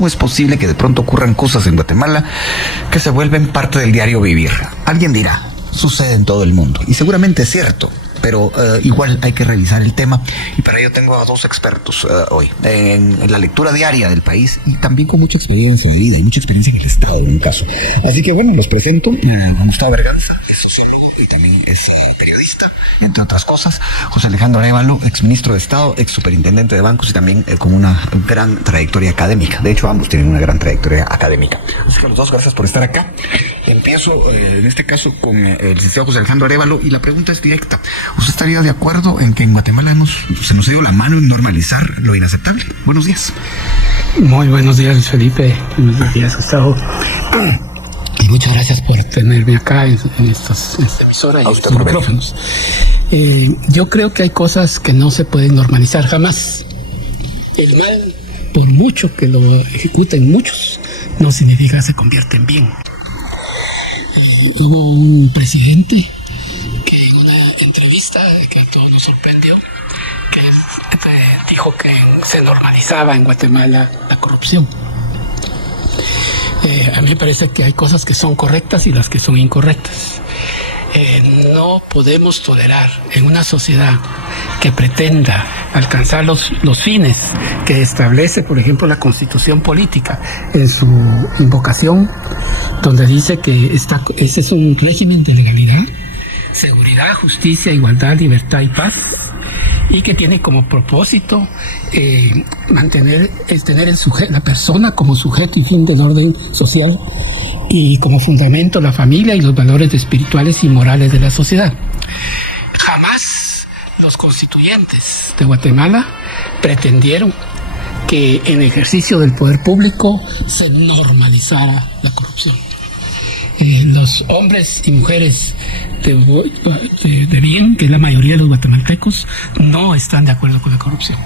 ¿Cómo es posible que de pronto ocurran cosas en Guatemala que se vuelven parte del diario vivir? Alguien dirá, sucede en todo el mundo, y seguramente es cierto. Pero igual hay que revisar el tema, y para ello tengo a dos expertos hoy en la lectura diaria del país, y también con mucha experiencia de vida y mucha experiencia en el Estado en un caso. Así que bueno, los presento a Gustavo Berganza, es sociólogo y también es periodista, entre otras cosas. José Alejandro Arévalo, exministro de Estado, ex superintendente de bancos y también con una gran trayectoria académica. De hecho, ambos tienen una gran trayectoria académica. Así que los dos, gracias por estar acá. Empiezo en este caso con el licenciado José Alejandro Arévalo, y la pregunta es directa. ¿Usted estaría de acuerdo en que en Guatemala se nos ha ido la mano en normalizar lo inaceptable? Buenos días. Muy buenos días, Felipe. Buenos días, Gustavo. Y muchas gracias por tenerme acá en esta emisora y en estos micrófonos. Yo creo que hay cosas que no se pueden normalizar jamás. El mal, por mucho que lo ejecuten muchos, no significa que se convierta en bien. Hubo un presidente que en una entrevista que a todos nos sorprendió, que dijo que se normalizaba en Guatemala la corrupción. A mí me parece que hay cosas que son correctas y las que son incorrectas. No podemos tolerar en una sociedad que pretenda alcanzar los fines que establece, por ejemplo, la Constitución política en su invocación, donde dice que ese es un régimen de legalidad, seguridad, justicia, igualdad, libertad y paz, y que tiene como propósito tener la persona como sujeto y fin del orden social, y como fundamento la familia y los valores espirituales y morales de la sociedad. Jamás los constituyentes de Guatemala pretendieron que en ejercicio del poder público se normalizara la corrupción. Los hombres y mujeres de bien, que es la mayoría de los guatemaltecos, no están de acuerdo con la corrupción.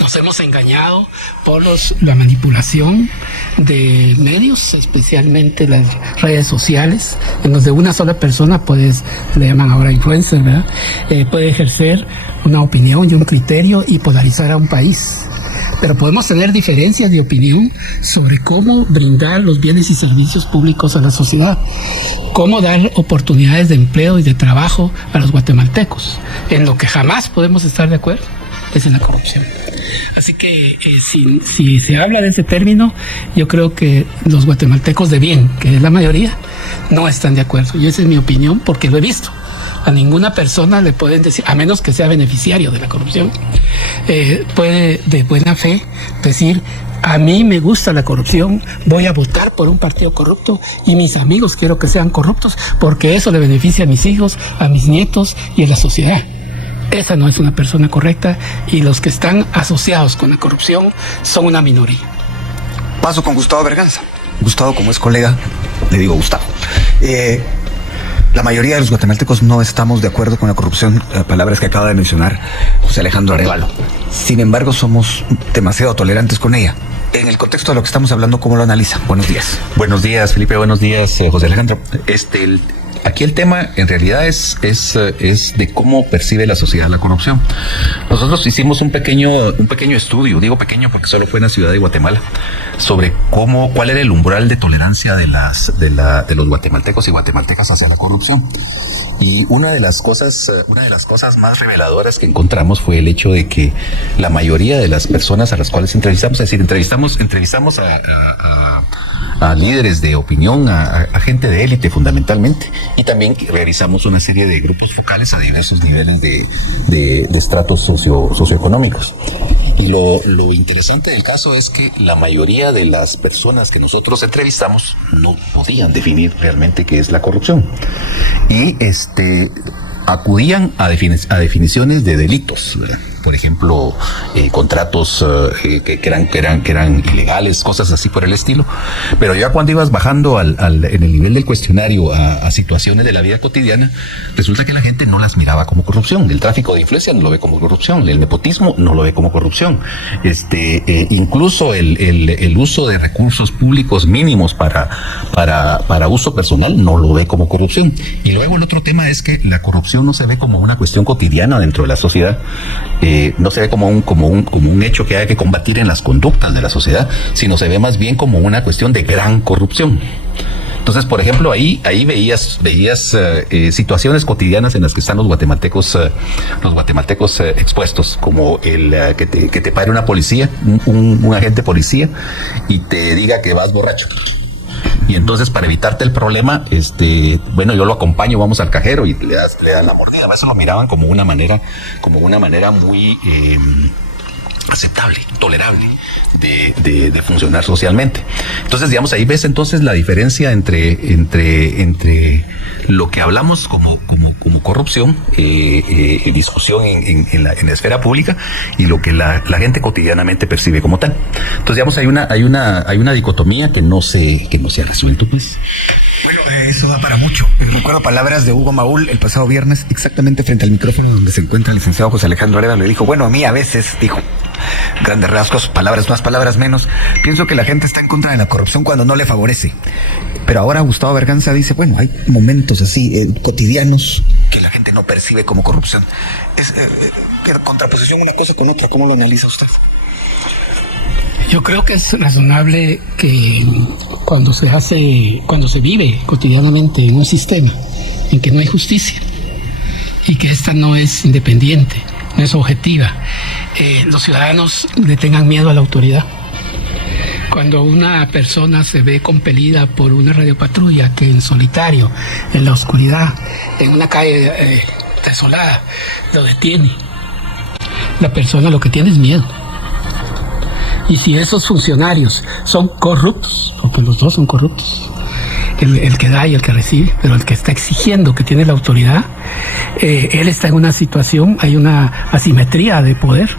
Nos hemos engañado por la manipulación de medios, especialmente las redes sociales, en donde una sola persona le llaman ahora influencer, ¿verdad? Puede ejercer una opinión y un criterio y polarizar a un país. Pero podemos tener diferencias de opinión sobre cómo brindar los bienes y servicios públicos a la sociedad, cómo dar oportunidades de empleo y de trabajo a los guatemaltecos. En lo que jamás podemos estar de acuerdo es en la corrupción. Así que si se habla de ese término, yo creo que los guatemaltecos de bien, que es la mayoría, no están de acuerdo. Y esa es mi opinión porque lo he visto. A ninguna persona le pueden decir, a menos que sea beneficiario de la corrupción, puede de buena fe decir: a mí me gusta la corrupción, voy a votar por un partido corrupto y mis amigos quiero que sean corruptos porque eso le beneficia a mis hijos, a mis nietos y a la sociedad. Esa no es una persona correcta, y los que están asociados con la corrupción son una minoría. Paso con Gustavo Berganza. Gustavo, como es colega, le digo Gustavo. La mayoría de los guatemaltecos no estamos de acuerdo con la corrupción, palabras que acaba de mencionar José Alejandro Arévalo. Sin embargo, somos demasiado tolerantes con ella. En el contexto de lo que estamos hablando, ¿cómo lo analiza? Buenos días. Buenos días, Felipe. Buenos días, José Alejandro. Aquí el tema en realidad es de cómo percibe la sociedad la corrupción. Nosotros hicimos un pequeño estudio, digo pequeño porque solo fue en la ciudad de Guatemala, sobre cuál era el umbral de tolerancia de los guatemaltecos y guatemaltecas hacia la corrupción. Y una de las cosas más reveladoras que encontramos fue el hecho de que la mayoría de las personas a las cuales entrevistamos, es decir, entrevistamos a líderes de opinión, a gente de élite fundamentalmente, y también realizamos una serie de grupos focales a diversos niveles de estratos socioeconómicos. Y lo interesante del caso es que la mayoría de las personas que nosotros entrevistamos no podían definir realmente qué es la corrupción. Y acudían a definiciones de delitos, ¿verdad? Por ejemplo, contratos que eran ilegales, cosas así por el estilo. Pero ya cuando ibas bajando en el nivel del cuestionario a situaciones de la vida cotidiana, resulta que la gente no las miraba como corrupción. El tráfico de influencia no lo ve como corrupción, el nepotismo no lo ve como corrupción. Incluso el uso de recursos públicos mínimos para uso personal no lo ve como corrupción. Y luego el otro tema es que la corrupción no se ve como una cuestión cotidiana dentro de la sociedad. no se ve como un hecho que haya que combatir en las conductas de la sociedad, sino se ve más bien como una cuestión de gran corrupción. Entonces, por ejemplo, ahí veías situaciones cotidianas en las que están los guatemaltecos expuestos, como el que te pare una policía, un agente policía, y te diga que vas borracho. Y entonces, para evitarte el problema, bueno, yo lo acompaño, vamos al cajero y le das la mordida. Eso lo miraban como una manera muy aceptable, tolerable de funcionar socialmente. Entonces, digamos, ahí ves entonces la diferencia entre lo que hablamos como corrupción, discusión en la esfera pública, y lo que la gente cotidianamente percibe como tal. Entonces, digamos, hay una dicotomía que no se ha resuelto, pues. Bueno, eso da para mucho. Recuerdo palabras de Hugo Maúl el pasado viernes, exactamente frente al micrófono donde se encuentra el licenciado José Alejandro Arevalo. Le dijo, bueno, a mí a veces, dijo, grandes rasgos, palabras más, palabras menos, pienso que la gente está en contra de la corrupción cuando no le favorece. Pero ahora Gustavo Berganza dice, bueno, hay momentos así, cotidianos, que la gente no percibe como corrupción. Es contraposición una cosa con otra. ¿Cómo lo analiza usted? Yo creo que es razonable que cuando se vive cotidianamente en un sistema en que no hay justicia y que esta no es independiente, no es objetiva, los ciudadanos le tengan miedo a la autoridad. Cuando una persona se ve compelida por una radiopatrulla que en solitario, en la oscuridad, en una calle desolada, lo detiene, la persona lo que tiene es miedo. Y si esos funcionarios son corruptos, porque los dos son corruptos, el que da y el que recibe, pero el que está exigiendo, que tiene la autoridad, él está en una situación, hay una asimetría de poder,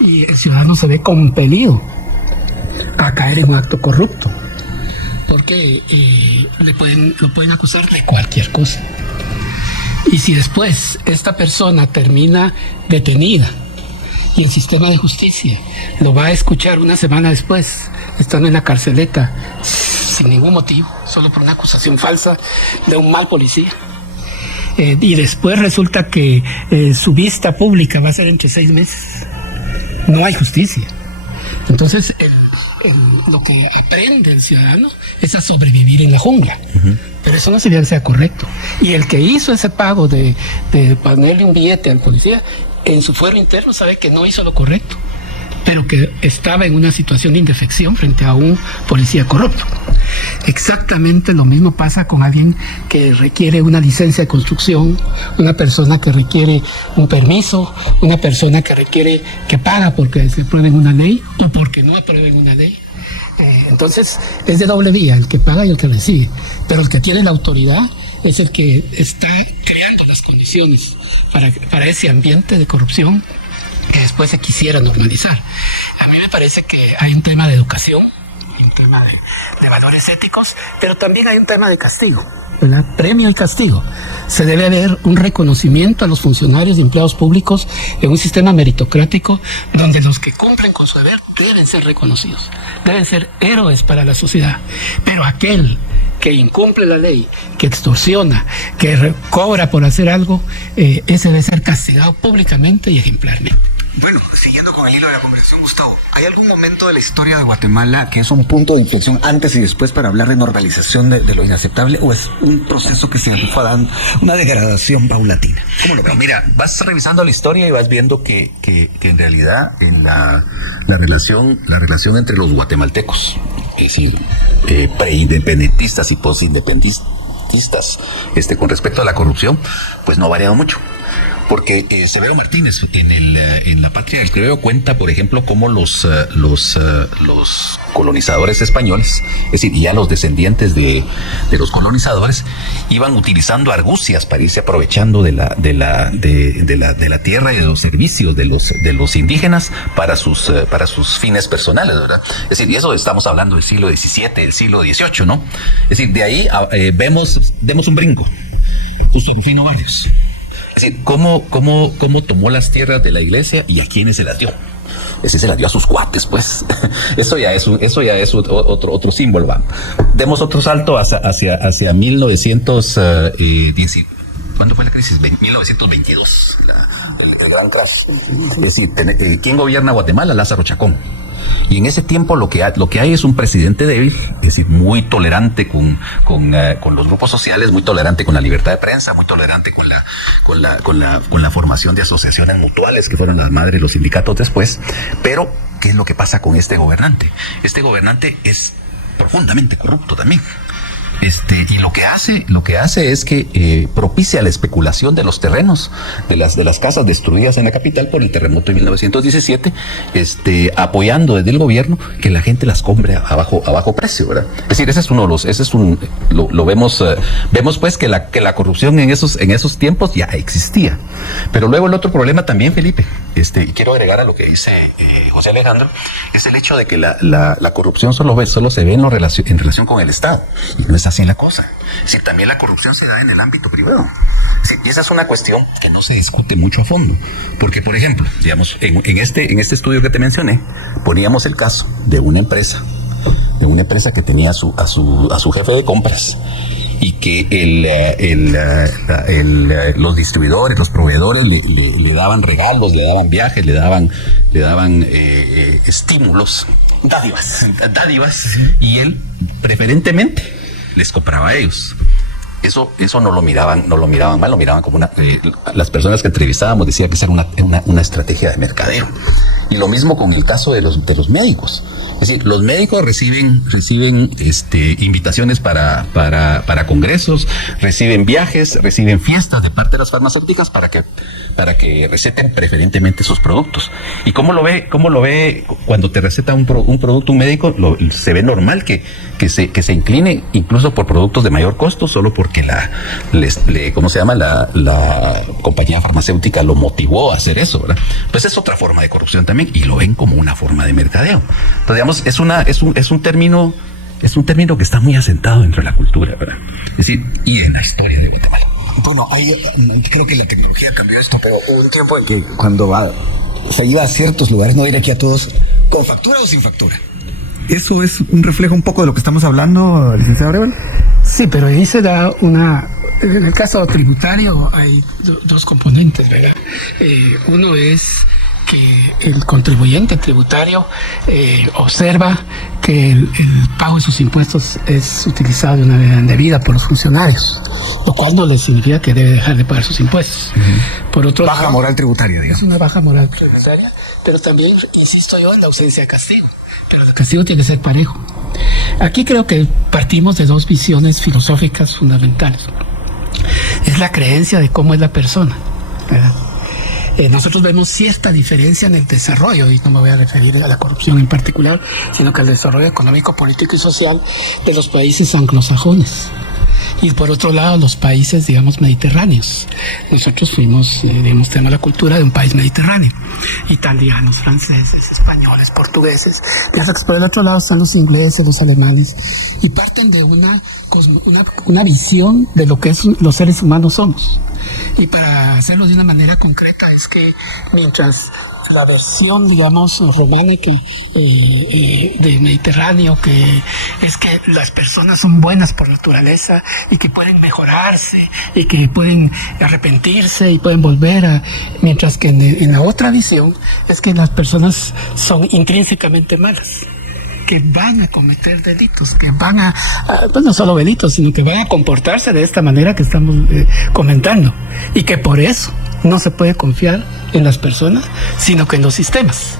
y el ciudadano se ve compelido a caer en un acto corrupto, porque lo pueden acusar de cualquier cosa. Y si después esta persona termina detenida, y el sistema de justicia lo va a escuchar una semana después, estando en la carceleta, sin ningún motivo, solo por una acusación falsa de un mal policía. Y después resulta que su vista pública va a ser entre 6 meses. No hay justicia. Entonces, lo que aprende el ciudadano es a sobrevivir en la jungla. Uh-huh. Pero eso no sería que sea correcto. Y el que hizo ese pago de ponerle un billete al policía, en su fuero interno sabe que no hizo lo correcto, pero que estaba en una situación de indefección frente a un policía corrupto. Exactamente lo mismo pasa con alguien que requiere una licencia de construcción, una persona que requiere un permiso, una persona que paga porque se aprueben una ley o porque no aprueben una ley. Entonces es de doble vía, el que paga y el que recibe, pero el que tiene la autoridad es el que está creando las condiciones para ese ambiente de corrupción que después se quisiera normalizar. A mí me parece que hay un tema de educación, un tema de valores éticos, pero también hay un tema de castigo, ¿verdad? Premio y castigo. Se debe haber un reconocimiento a los funcionarios y empleados públicos en un sistema meritocrático donde los que cumplen con su deber deben ser reconocidos, deben ser héroes para la sociedad, pero aquel que incumple la ley, que extorsiona, que cobra por hacer algo, ese debe ser castigado públicamente y ejemplarmente. Bueno, siguiendo con el hilo de la conversación, Gustavo, ¿hay algún momento de la historia de Guatemala que es un punto de inflexión antes y después para hablar de normalización de lo inaceptable, o es un proceso que se fue dando una degradación paulatina? ¿Cómo lo ves? Mira, vas revisando la historia y vas viendo que en realidad en la relación entre los guatemaltecos, es decir, preindependentistas y postindependentistas, con respecto a la corrupción, pues no ha variado mucho. Porque Severo Martínez en La Patria del Creo cuenta, por ejemplo, cómo los colonizadores españoles, es decir, ya los descendientes de los colonizadores, iban utilizando argucias para irse aprovechando de la tierra y de los servicios de los indígenas para sus fines personales, ¿verdad? Es decir, y eso estamos hablando del siglo XVII, del siglo XVIII, ¿no? Es decir, de ahí demos un brinco. Justo Rufino Barrios. Es decir, cómo tomó las tierras de la iglesia y a quiénes se las dio. Es decir, se las dio a sus cuates, pues. Eso ya es otro símbolo, va. Demos otro salto hacia 1919. ¿cuándo fue la crisis? 1922, el gran crash. Es decir, ¿quién gobierna Guatemala? Lázaro Chacón. Y en ese tiempo lo que hay es un presidente débil, es decir, muy tolerante con los grupos sociales, muy tolerante con la libertad de prensa, muy tolerante con la formación de asociaciones mutuales que fueron las madres de los sindicatos después. Pero, ¿qué es lo que pasa con este gobernante? Este gobernante es profundamente corrupto también. Y lo que hace es que propicia la especulación de los terrenos, de las casas destruidas en la capital por el terremoto de 1917, apoyando desde el gobierno que la gente las compre a bajo precio, ¿verdad? Es decir, lo vemos pues que la corrupción en esos tiempos ya existía. Pero luego el otro problema también, Felipe, y quiero agregar a lo que dice José Alejandro, es el hecho de que la corrupción solo se ve en relación con el Estado. Y no es así la cosa. Es decir, también la corrupción se da en el ámbito privado. Sí, y esa es una cuestión que no se discute mucho a fondo. Porque, por ejemplo, digamos, en este estudio que te mencioné, poníamos el caso de una empresa que tenía a su jefe de compras, y que los distribuidores, los proveedores le daban regalos, le daban viajes, le daban estímulos, dádivas, y él preferentemente les compraba a ellos. Eso no lo miraban mal, lo miraban como las personas que entrevistábamos decían que esa era una estrategia de mercadeo. Y lo mismo con el caso de los médicos. Es decir, los médicos reciben invitaciones para congresos, reciben viajes, reciben fiestas de parte de las farmacéuticas para que receten preferentemente sus productos. ¿Y cómo lo ve cuando te receta un producto un médico? Se ve normal que se incline incluso por productos de mayor costo solo porque la compañía farmacéutica lo motivó a hacer eso, ¿verdad? Pues es otra forma de corrupción también, y lo ven como una forma de mercadeo. Entonces, digamos, es un término que está muy asentado dentro de la cultura, ¿verdad? Es decir, y en la historia de Guatemala. Bueno, creo que la tecnología cambió esto, pero hubo un tiempo en que cuando se iba a ciertos lugares, no diré que a todos, con factura o sin factura. ¿Eso es un reflejo un poco de lo que estamos hablando, licenciado Arevalo? Sí, pero ahí se da en el caso tributario hay dos componentes, ¿verdad? Uno es que el contribuyente tributario observa que el pago de sus impuestos es utilizado de una manera indebida por los funcionarios, lo cual no le significa que debe dejar de pagar sus impuestos. Por otro lado, baja moral tributaria, digamos. Es una baja moral tributaria, pero también, insisto yo, en la ausencia de castigo. Pero el castigo tiene que ser parejo. Aquí creo que partimos de dos visiones filosóficas fundamentales. Es la creencia de cómo es la persona, ¿verdad? Nosotros vemos cierta diferencia en el desarrollo, y no me voy a referir a la corrupción en particular, sino que al desarrollo económico, político y social de los países anglosajones. Y por otro lado, los países, digamos, mediterráneos. Nosotros tenemos la cultura de un país mediterráneo. Italianos, franceses, españoles, portugueses. Mientras que por el otro lado están los ingleses, los alemanes. Y parten de una visión de lo que los seres humanos somos. Y para hacerlo de una manera concreta es que mientras la versión, digamos, romana del Mediterráneo, que es que las personas son buenas por naturaleza y que pueden mejorarse y que pueden arrepentirse y pueden volver mientras que en la otra visión es que las personas son intrínsecamente malas, que van a cometer delitos, que van pues no solo delitos, sino que van a comportarse de esta manera que estamos comentando, y que por eso no se puede confiar en las personas, sino que en los sistemas.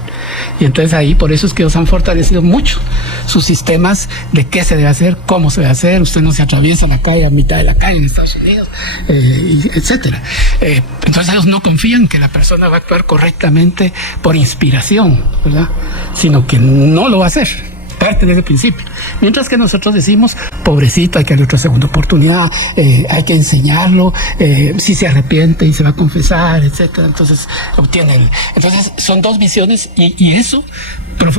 Y entonces ahí, por eso es que ellos han fortalecido mucho sus sistemas de qué se debe hacer, cómo se debe hacer. Usted no se atraviesa la calle a mitad de la calle en Estados Unidos, etcétera. Entonces ellos no confían que la persona va a actuar correctamente por inspiración, ¿verdad? Sino que no lo va a hacer. Parte de ese principio. Mientras que nosotros decimos, pobrecito, hay que darle otra segunda oportunidad, hay que enseñarlo, si se arrepiente y se va a confesar, etcétera. Entonces entonces son dos visiones, y eso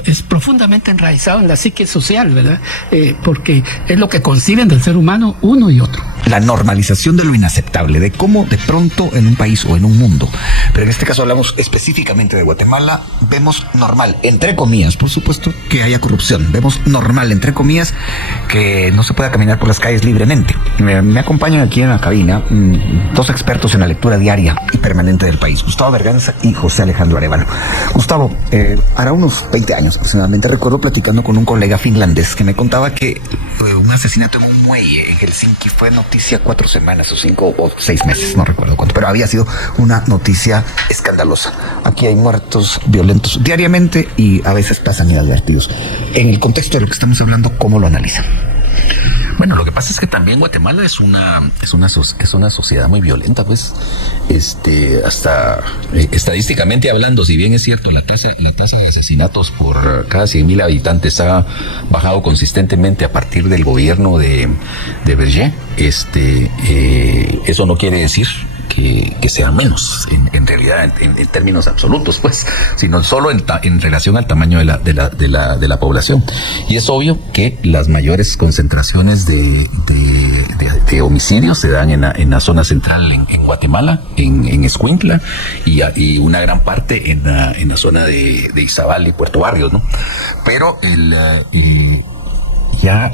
es profundamente enraizado en la psique social, ¿verdad? Porque es lo que conciben del ser humano uno y otro. la normalización de lo inaceptable, de cómo de pronto en un país o en un mundo, pero en este caso hablamos específicamente de Guatemala, vemos normal, entre comillas, por supuesto, que haya corrupción, vemos normal, entre comillas, que no se pueda caminar por las calles libremente. Me acompañan aquí en la cabina dos expertos en la lectura diaria y permanente del país, Gustavo Berganza y José Alejandro Arevalo. Gustavo, hará unos 20 años aproximadamente, recuerdo platicando con un colega finlandés que me contaba que un asesinato en un muelle en Helsinki fue noticia 4 semanas o 5 o 6 meses, no recuerdo cuánto, pero había sido una noticia escandalosa. Aquí hay muertos violentos diariamente y a veces pasan inadvertidos. En el contexto de lo que estamos hablando, ¿cómo lo analizan? Bueno, lo que pasa es que también Guatemala es una sociedad muy violenta, pues, hasta estadísticamente hablando, si bien es cierto la tasa de asesinatos por cada 100,000 habitantes ha bajado consistentemente a partir del gobierno de Berger, eso no quiere decir que sea menos en realidad en términos absolutos, pues, sino solo en relación al tamaño de la población. Y es obvio que las mayores concentraciones de homicidios se dan en la zona central en Guatemala, en Escuintla, y una gran parte en la zona de Izabal y Puerto Barrios, ¿no? Pero ya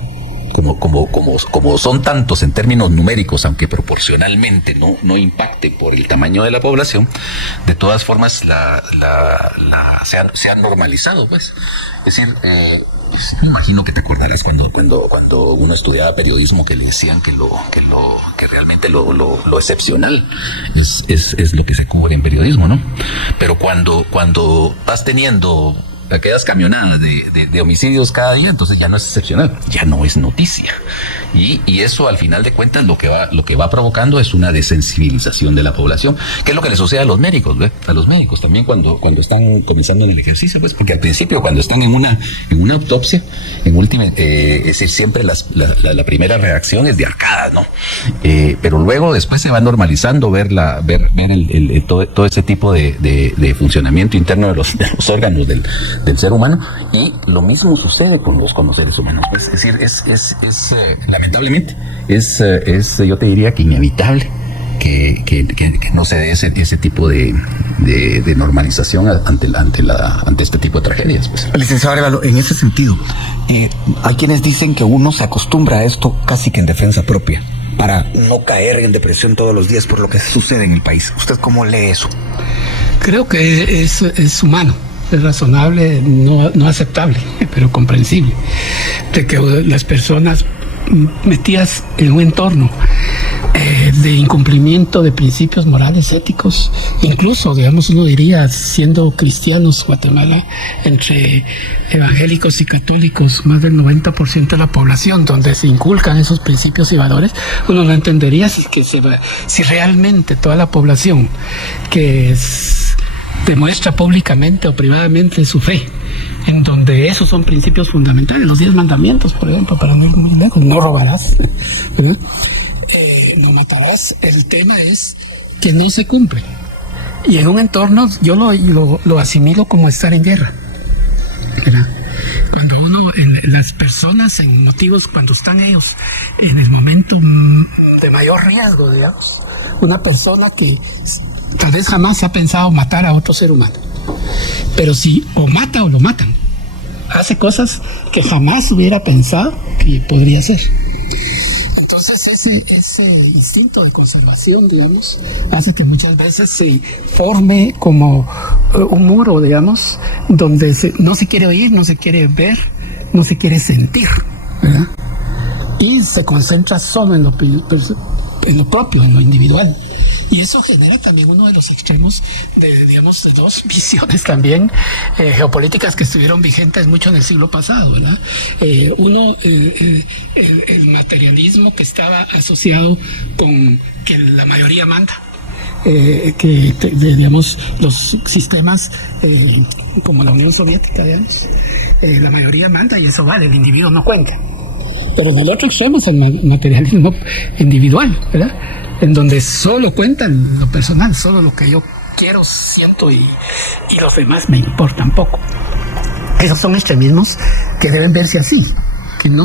como son tantos en términos numéricos, aunque proporcionalmente no impacte por el tamaño de la población, de todas formas se han normalizado, pues. Es decir, me imagino que te acordarás cuando uno estudiaba periodismo, que le decían que realmente lo excepcional es lo que se cubre en periodismo, ¿no? Pero cuando vas teniendo aquellas camionadas de homicidios cada día, entonces ya no es excepcional, ya no es noticia. Y eso, al final de cuentas, lo que va provocando es una desensibilización de la población, que es lo que le sucede a los médicos, ¿ve? A los médicos también cuando están comenzando el ejercicio, pues, porque al principio, cuando están en una autopsia, en última, es decir, siempre la primera reacción es de arcada, ¿no? Pero luego después se va normalizando ver todo ese tipo de funcionamiento interno de los órganos del ser humano, y lo mismo sucede con los seres humanos, pues. Es decir, es lamentablemente yo te diría que inevitable que no se dé ese tipo de normalización ante este tipo de tragedias, pues. Licenciado Arevalo, en ese sentido, hay quienes dicen que uno se acostumbra a esto casi que en defensa propia, para no caer en depresión todos los días por lo que sucede en el país. ¿Usted cómo lee eso? Creo que es humano. Es razonable, no aceptable, pero comprensible, de que las personas metidas en un entorno de incumplimiento de principios morales, éticos, incluso, digamos, uno diría, siendo cristianos, Guatemala, entre evangélicos y católicos, más del 90% de la población, donde se inculcan esos principios y valores, uno no entendería si realmente toda la población que demuestra públicamente o privadamente su fe, en donde esos son principios fundamentales, los 10 mandamientos, por ejemplo, para no ir muy lejos: no robarás, ¿verdad? No matarás. El tema es que no se cumple, y en un entorno yo lo asimilo como estar en guerra, ¿verdad? Cuando uno, las personas en motivos, cuando están ellos en el momento de mayor riesgo, digamos, una persona que tal vez jamás ha pensado matar a otro ser humano, pero si o mata o lo matan, hace cosas que jamás hubiera pensado que podría hacer. Entonces ese instinto de conservación, digamos, hace que muchas veces se forme como un muro, digamos, donde no se quiere oír, no se quiere ver, no se quiere sentir, ¿verdad? Y se concentra solo en lo propio, en lo individual. Y eso genera también uno de los extremos de, digamos, dos visiones también geopolíticas que estuvieron vigentes mucho en el siglo pasado, ¿verdad? Uno, el materialismo que estaba asociado con que la mayoría manda. Digamos, los sistemas como la Unión Soviética, digamos, la mayoría manda y eso vale, el individuo no cuenta. Pero en el otro extremo es el materialismo individual, ¿verdad? En donde solo cuentan lo personal, solo lo que yo quiero, siento y los demás me importan poco. Esos son extremismos que deben verse así, que no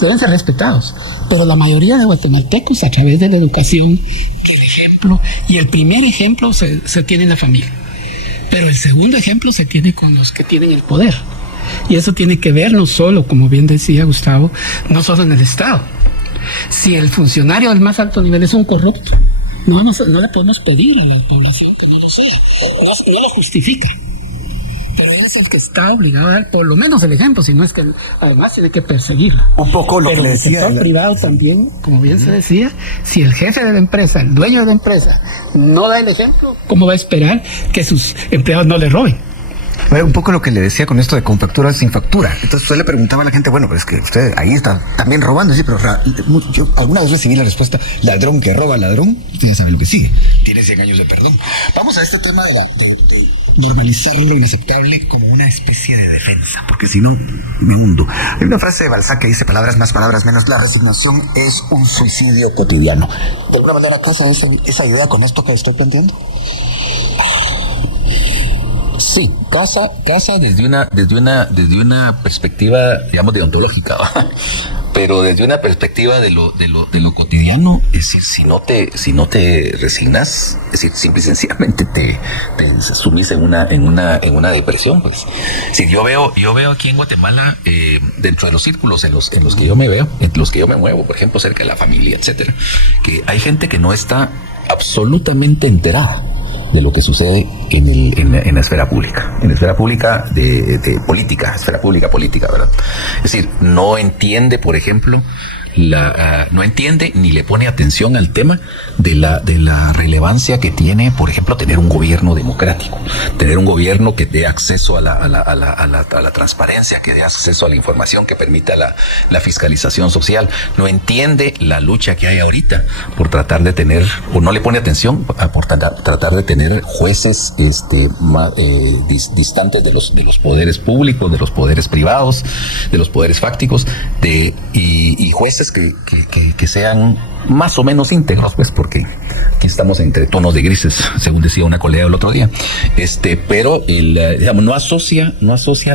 deben ser respetados. Pero la mayoría de guatemaltecos, a través de la educación, el ejemplo, y el primer ejemplo se tiene en la familia. Pero el segundo ejemplo se tiene con los que tienen el poder. Y eso tiene que ver no solo, como bien decía Gustavo, no solo en el Estado. Si el funcionario del más alto nivel es un corrupto, no le podemos pedir a la población que no lo sea. No lo justifica. Pero él es el que está obligado a dar por lo menos el ejemplo, si no es que además tiene que perseguirla. Un poco lo que le decía. En el sector privado también, como bien se decía, si el jefe de la empresa, el dueño de la empresa, no da el ejemplo, ¿cómo va a esperar que sus empleados no le roben? Un poco lo que le decía con esto de con factura sin factura. Entonces usted le preguntaba a la gente, bueno, pero es que usted ahí está también robando. Sí, pero yo alguna vez recibí la respuesta, ladrón que roba ladrón, usted ya sabe lo que sigue. Tiene 100 años de perdón. Vamos a este tema de normalizar lo inaceptable como una especie de defensa, porque si no, me hundo. Hay una frase de Balzac que dice, palabras más, palabras menos, la resignación es un suicidio cotidiano. ¿De alguna manera casa esa ayuda con esto que estoy planteando? Sí, casa desde una perspectiva, digamos, deontológica, ¿va? Pero desde una perspectiva de lo cotidiano, es decir, si no te resignas, es decir, simple y sencillamente te sumís en una depresión, pues. Si yo veo aquí en Guatemala, dentro de los círculos en los que yo me veo, en los que yo me muevo, por ejemplo, cerca de la familia, etcétera, que hay gente que no está absolutamente enterada de lo que sucede en la esfera pública, de política, esfera pública política, ¿verdad? Es decir, no entiende, por ejemplo, no entiende ni le pone atención al tema de la relevancia que tiene, por ejemplo, tener un gobierno democrático, tener un gobierno que dé acceso a la transparencia, que dé acceso a la información, que permita la fiscalización social. No entiende la lucha que hay ahorita por tratar de tener, o no le pone atención por tratar de tener jueces distantes de los poderes públicos, de los poderes privados, de los poderes fácticos, y jueces que sean más o menos íntegros, pues, porque aquí estamos entre tonos de grises, según decía una colega el otro día. Pero digamos, no asocia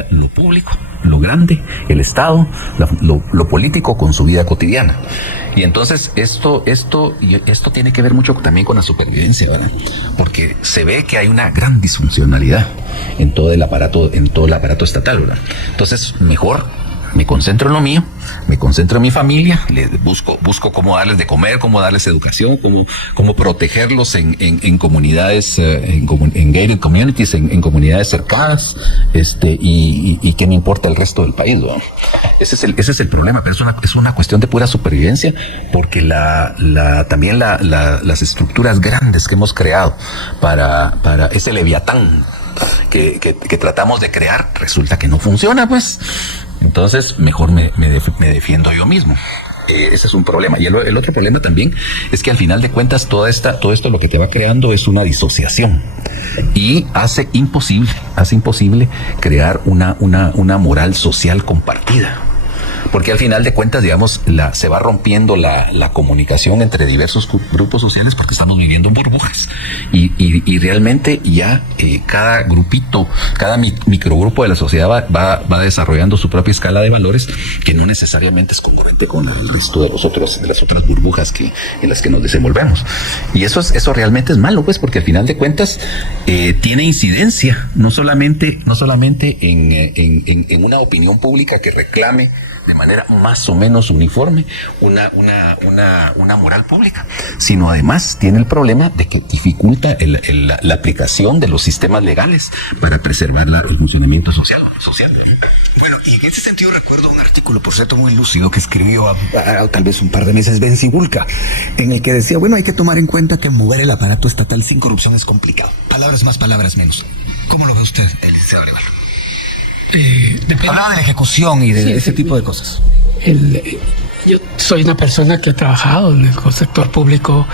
lo público, lo grande, el Estado, lo político con su vida cotidiana. Y entonces esto tiene que ver mucho también con la supervivencia, ¿verdad? Porque se ve que hay una gran disfuncionalidad en todo el aparato estatal, ¿verdad? Entonces, mejor me concentro en lo mío, me concentro en mi familia, busco cómo darles de comer, cómo darles educación, cómo protegerlos en comunidades, en gated communities, en comunidades cercadas, y qué me importa el resto del país, ¿no? Ese es el problema, pero es una cuestión de pura supervivencia, porque también las estructuras grandes que hemos creado para ese leviatán que tratamos de crear, resulta que no funciona, pues. Entonces, mejor me defiendo yo mismo. Ese es un problema. Y el otro problema también es que al final de cuentas todo esto lo que te va creando es una disociación y hace imposible crear una moral social compartida. Porque al final de cuentas, digamos, se va rompiendo la comunicación entre diversos grupos sociales porque estamos viviendo en burbujas. Y realmente ya cada grupito, cada microgrupo de la sociedad va desarrollando su propia escala de valores que no necesariamente es congruente con el resto de las otras burbujas en las que nos desenvolvemos. Y eso realmente es malo, pues, porque al final de cuentas tiene incidencia, no solamente en una opinión pública que reclame de manera más o menos uniforme una moral pública, sino además tiene el problema de que dificulta la aplicación de los sistemas legales para preservar el funcionamiento social. Bueno, y en ese sentido recuerdo un artículo, por cierto, muy lúcido que escribió tal vez un par de meses Ben Cibulka, en el que decía, bueno, hay que tomar en cuenta que mover el aparato estatal sin corrupción es complicado. Palabras más, palabras menos. ¿Cómo lo ve usted, licenciado Arevalo? Hablaba de la ejecución y de ese tipo de cosas. Yo soy una persona que ha trabajado en el sector público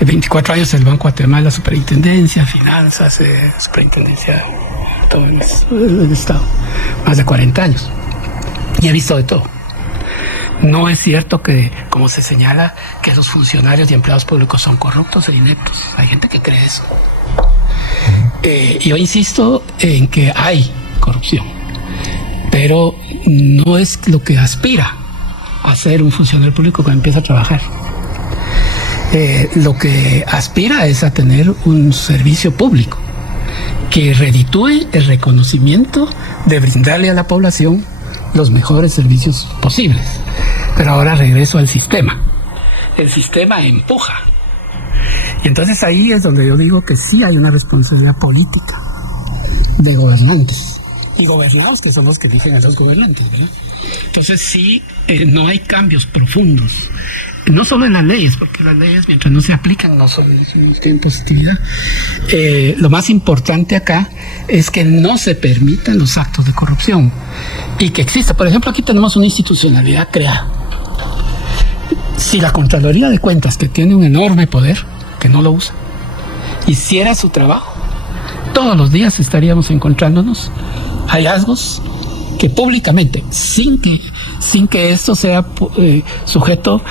24 años en el Banco de Guatemala, superintendencia, finanzas, superintendencia, todo el Estado, más de 40 años. Y he visto de todo. No es cierto que, como se señala, que los funcionarios y empleados públicos son corruptos e ineptos. Hay gente que cree eso. Yo insisto en que hay corrupción. pero no es lo que aspira a ser un funcionario público cuando empieza a trabajar. Lo que aspira es a tener un servicio público que reditúe el reconocimiento de brindarle a la población los mejores servicios posibles. Pero ahora regreso al sistema. El sistema empuja. Y entonces ahí es donde yo digo que sí hay una responsabilidad política de gobernantes y gobernados, que son los que eligen a los gobernantes, ¿verdad? Entonces sí, no hay cambios profundos, no solo en las leyes, porque las leyes mientras no se aplican no tienen positividad. Lo más importante acá es que no se permitan los actos de corrupción y que exista. Por ejemplo, aquí tenemos una institucionalidad creada. Si la Contraloría de Cuentas, que tiene un enorme poder, que no lo usa, hiciera su trabajo, todos los días estaríamos encontrándonos hallazgos que públicamente, sin que esto sea sujeto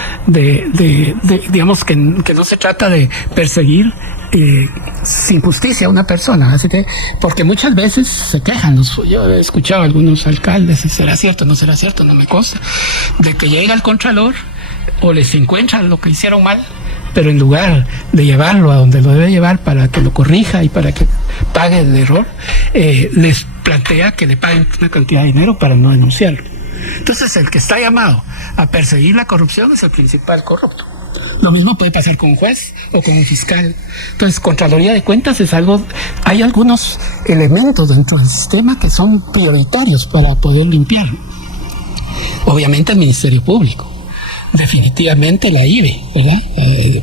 digamos que no se trata de perseguir sin justicia a una persona, así que, porque muchas veces se quejan, yo he escuchado a algunos alcaldes, será cierto, no me consta, de que llega el contralor o les encuentra lo que hicieron mal, pero en lugar de llevarlo a donde lo debe llevar para que lo corrija y para que pague el error, les plantea que le paguen una cantidad de dinero para no denunciarlo. Entonces el que está llamado a perseguir la corrupción es el principal corrupto. Lo mismo puede pasar con un juez o con un fiscal. Entonces, Contraloría de Cuentas es algo, hay algunos elementos dentro del sistema que son prioritarios para poder limpiar. Obviamente el Ministerio Público. Definitivamente la IBE, ¿verdad?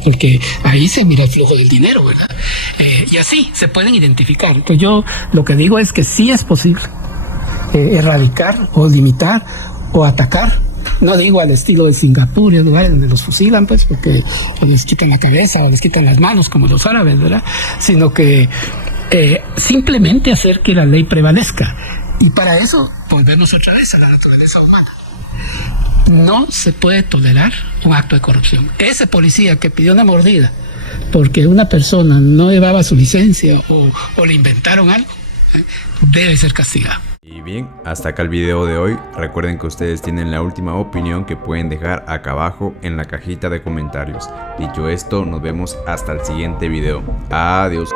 Porque ahí se mira el flujo del dinero, ¿verdad? Y así se pueden identificar. Entonces yo lo que digo es que sí es posible erradicar o limitar o atacar. No digo al estilo de Singapur, en lugares donde los fusilan, pues, porque les quitan la cabeza o les quitan las manos, como los árabes, ¿verdad? Sino que simplemente hacer que la ley prevalezca. Y para eso volvemos otra vez a la naturaleza humana. No se puede tolerar un acto de corrupción. Ese policía que pidió una mordida porque una persona no llevaba su licencia o le inventaron algo, debe ser castigado. Y bien, hasta acá el video de hoy. Recuerden que ustedes tienen la última opinión que pueden dejar acá abajo en la cajita de comentarios. Dicho esto, nos vemos hasta el siguiente video. Adiós.